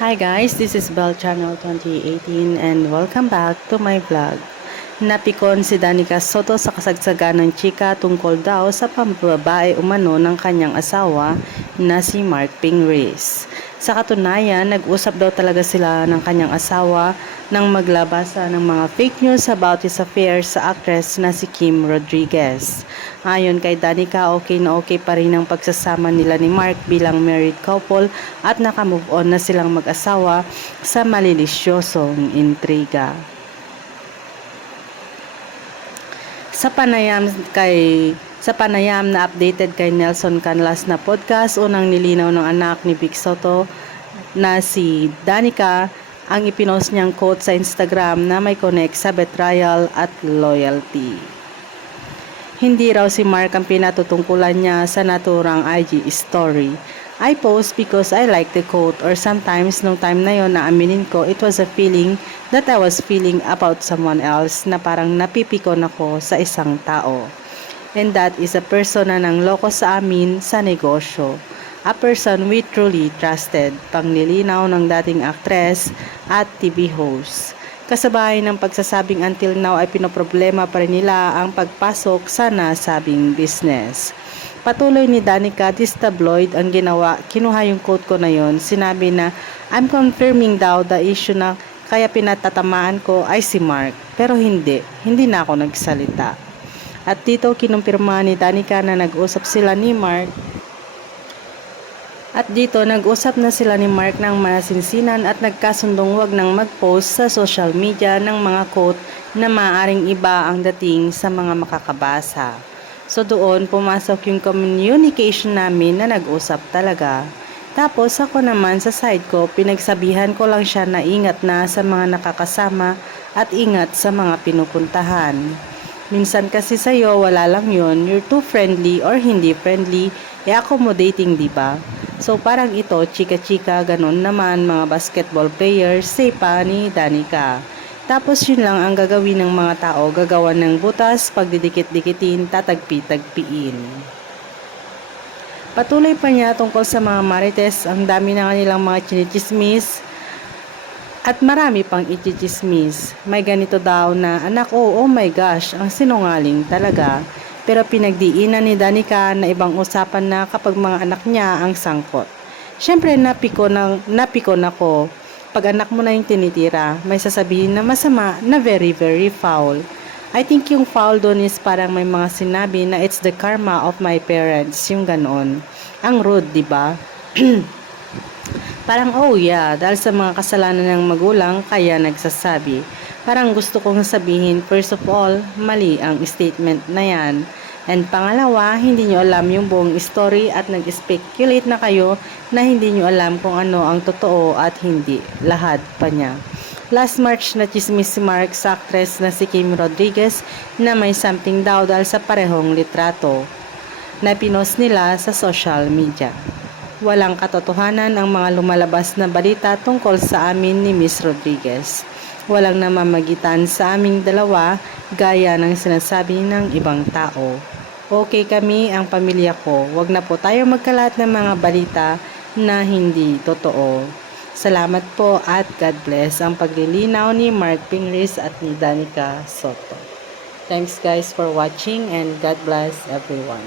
Hi guys, this is Bell Channel 2018 and welcome back to my vlog. Napikon si Danica Soto sa kasagsagan ng chika tungkol daw sa pambabae umano ng kanyang asawa na si Mark Pingris. Sa katunayan, nag-usap daw talaga sila ng kanyang asawa nang maglabasa ng mga fake news about his affair sa actress na si Kim Rodriguez. Ayon kay Danica, okay na okay pa rin ang pagsasama nila ni Mark bilang married couple at nakamove on na silang mag-asawa sa malilisyosong intriga. Sa panayam kay sa panayam na updated kay Nelson Canlas na podcast, unang nilinaw ng anak ni Vic Soto na si Danica ang ipinost niyang quote sa Instagram na may connect sa betrayal at loyalty. Hindi raw si Mark ang pinatutungkulan niya sa naturang IG story. I post because I like the quote or sometimes nung time na yon na aminin ko it was a feeling that I was feeling about someone else na parang napipikon ako sa isang tao. And that is a person na nang loko sa amin sa negosyo. A person we truly trusted, panglilinaw ng dating aktres at TV host. Kasabay ng pagsasabing until now ay pinoproblema pa rin nila ang pagpasok sa nasabing business. Patuloy ni Danica, this tabloid ang ginawa, kinuha yung quote ko na yon. Sinabi na, I'm confirming daw the issue na kaya pinatatamaan ko ay si Mark. Pero hindi, hindi na ako nagsalita. At dito kinumpirma ni Danica na nag-usap sila ni Mark at dito, nag-usap na sila ni Mark ng masinsinan at nagkasundong wag nang mag-post sa social media ng mga quote na maaring iba ang dating sa mga makakabasa. So doon, pumasok yung communication namin na nag-usap talaga. Tapos ako naman sa side ko, pinagsabihan ko lang siya na ingat na sa mga nakakasama at ingat sa mga pinupuntahan. Minsan kasi sa'yo, wala lang yon you're too friendly or hindi friendly, e accommodating, di ba? So parang ito, chika-chika, ganun naman mga basketball players, say pa ni Danica. Tapos yun lang ang gagawin ng mga tao, gagawan ng butas, pagdidikit-dikitin, tatagpi-tagpiin. Patuloy pa niya tungkol sa mga marites, ang dami na kanilang mga chinichismis, at marami pang ichichismis. May ganito daw na, anak, oh, oh my gosh, ang sinungaling talaga. Pero pinagdiinan ni Danica na ibang usapan na kapag mga anak niya ang sangkot. Siyempre, napiko, ng, napiko na ko. Pag anak mo na yung tinitira, may sasabihin na masama na very, very foul. I think yung foul doon is parang may mga sinabi na it's the karma of my parents, yung ganon. Ang rude, di ba? Parang, oh yeah, dahil sa mga kasalanan ng magulang, kaya nagsasabi. Parang gusto kong sabihin, first of all, mali ang statement na yan. And pangalawa, hindi nyo alam yung buong story at nag-speculate na kayo na hindi nyo alam kung ano ang totoo at hindi. Lahat pa niya. Last March na chismis si Mark sa actress na si Kim Rodriguez na may something daw dahil sa parehong litrato na pinost nila sa social media. Walang katotohanan ang mga lumalabas na balita tungkol sa amin ni Miss Rodriguez. Walang namamagitan sa aming dalawa gaya ng sinasabi ng ibang tao. Okay kami ang pamilya ko. Huwag na po tayo magkalat ng mga balita na hindi totoo. Salamat po at God bless ang paglilinaw ni Mark Pingris at ni Danica Soto. Thanks guys for watching and God bless everyone.